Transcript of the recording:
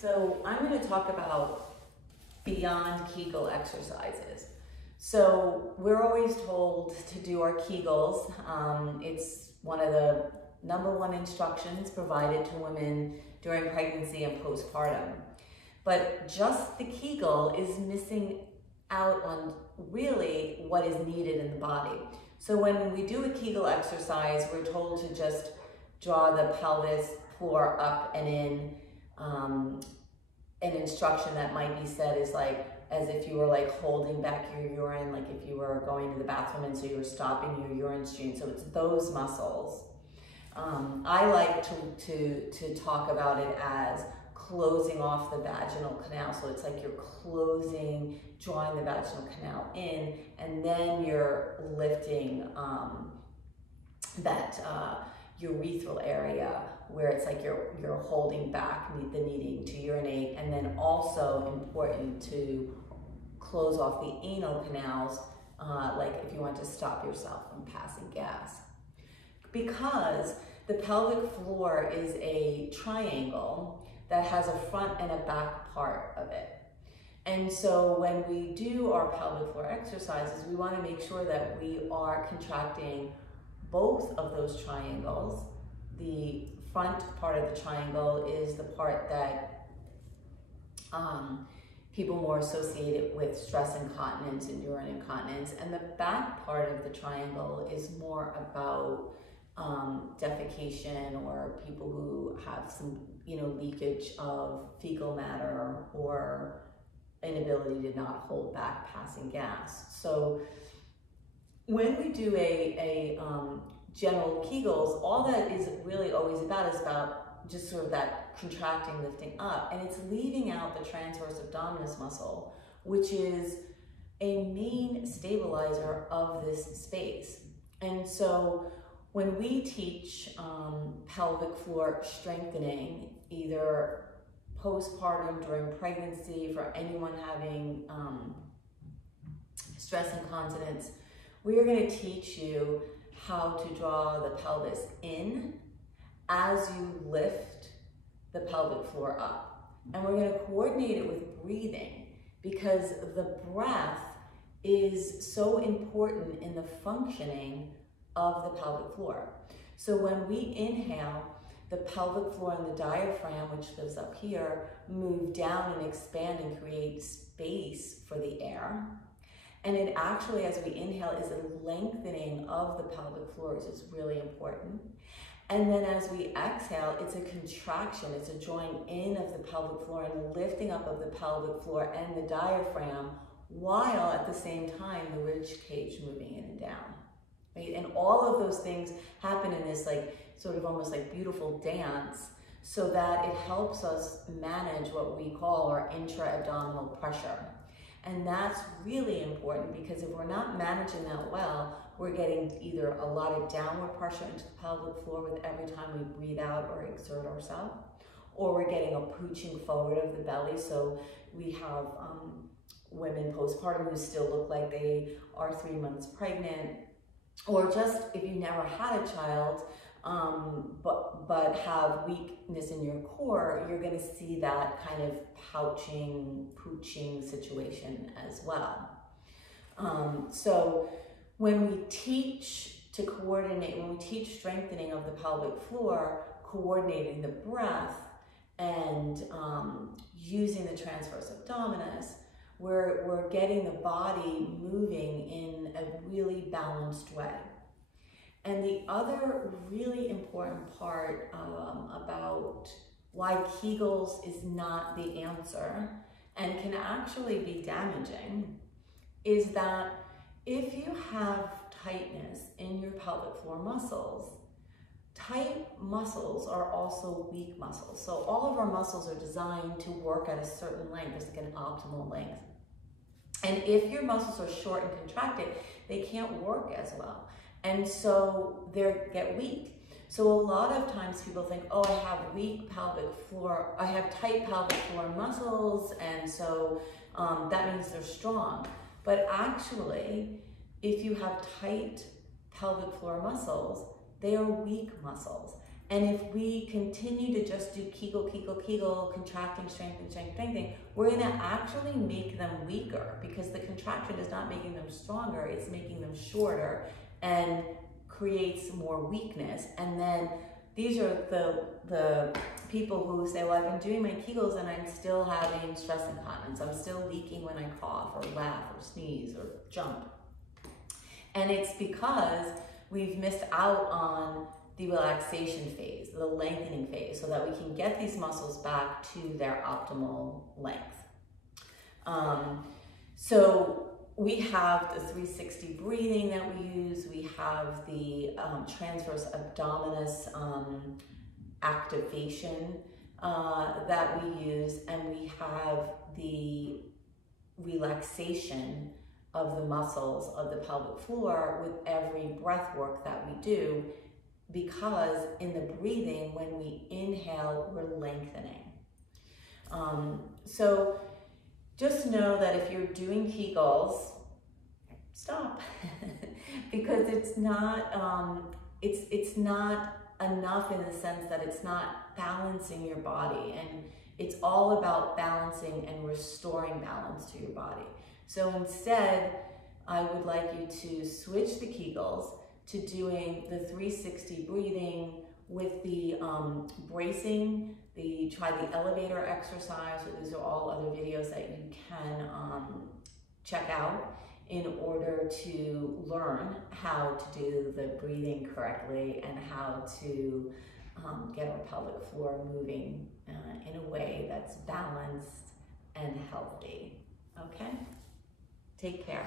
So I'm going to talk about beyond Kegel exercises. So we're always told to do our Kegels. It's one of the #1 instructions provided to women during pregnancy and postpartum. But just the Kegel is missing out on really what is needed in the body. So when we do a Kegel exercise, we're told to just draw the pelvis floor up and in. An instruction that might be said is like, as if you were like holding back your urine, like if you were going to the bathroom and so you were stopping your urine stream. So it's those muscles. I like to talk about it as closing off the vaginal canal. So it's like you're closing, drawing the vaginal canal in, and then you're lifting that urethral area where it's like you're holding back the needing to urinate, and then also important to close off the anal canals, like if you want to stop yourself from passing gas. Because the pelvic floor is a triangle that has a front and a back part of it. And so when we do our pelvic floor exercises, we want to make sure that we are contracting both of those triangles. The front part of the triangle is the part that people more associate it with stress incontinence and urine incontinence, and the back part of the triangle is more about defecation, or people who have some leakage of fecal matter or inability to not hold back passing gas. So when we do a general Kegels, all that is really always about is about just sort of that contracting, lifting up, and it's leaving out the transverse abdominis muscle, which is a main stabilizer of this space. And so when we teach pelvic floor strengthening, either postpartum, during pregnancy, for anyone having stress incontinence, we are going to teach you how to draw the pelvis in as you lift the pelvic floor up. And we're going to coordinate it with breathing, because the breath is so important in the functioning of the pelvic floor. So when we inhale, the pelvic floor and the diaphragm, which lives up here, move down and expand and create space for the air. And it actually, as we inhale, is a lengthening of the pelvic floor, which is really important. And then as we exhale, it's a contraction, it's a drawing in of the pelvic floor and lifting up of the pelvic floor and the diaphragm, while at the same time the rib cage moving in and down. Right? And all of those things happen in this like sort of almost like beautiful dance, so that it helps us manage what we call our intra-abdominal pressure. And that's really important, because if we're not managing that well, we're getting either a lot of downward pressure into the pelvic floor with every time we breathe out or exert ourselves, or we're getting a pooching forward of the belly. So we have women postpartum who still look like they are 3 months pregnant, or just if you never had a child, but have weakness in your core, you're going to see that kind of pouching, pooching situation as well. So when we teach to coordinate, when we teach strengthening of the pelvic floor, coordinating the breath, and using the transverse abdominis, we're getting the body moving in a really balanced way. And the other really important part about why Kegels is not the answer and can actually be damaging is that if you have tightness in your pelvic floor muscles, tight muscles are also weak muscles. So all of our muscles are designed to work at a certain length. There's like an optimal length. And if your muscles are short and contracted, they can't work as well. And so they get weak. So a lot of times people think, oh, I have weak pelvic floor, I have tight pelvic floor muscles, and so that means they're strong. But actually, if you have tight pelvic floor muscles, they are weak muscles. And if we continue to just do Kegel, Kegel, Kegel, contracting, strengthening, strengthening, we're going to actually make them weaker, because the contraction is not making them stronger, it's making them shorter and creates more weakness. And then these are the people who say, well, I've been doing my Kegels and I'm still having stress incontinence. I'm still leaking when I cough or laugh or sneeze or jump. And it's because we've missed out on the relaxation phase, the lengthening phase, so that we can get these muscles back to their optimal length. So we have the 360 breathing that we use. We have the transverse abdominis activation that we use, and we have the relaxation of the muscles of the pelvic floor with every breath work that we do, because in the breathing, when we inhale, we're lengthening. So just know that if you're doing Kegels, stop, because it's not it's not enough in the sense that it's not balancing your body, and it's all about balancing and restoring balance to your body. So instead, I would like you to switch the Kegels to doing the 360 breathing with the bracing, try the elevator exercise. So these are all other videos that you can check out in order to learn how to do the breathing correctly and how to get our pelvic floor moving in a way that's balanced and healthy. Okay? Take care.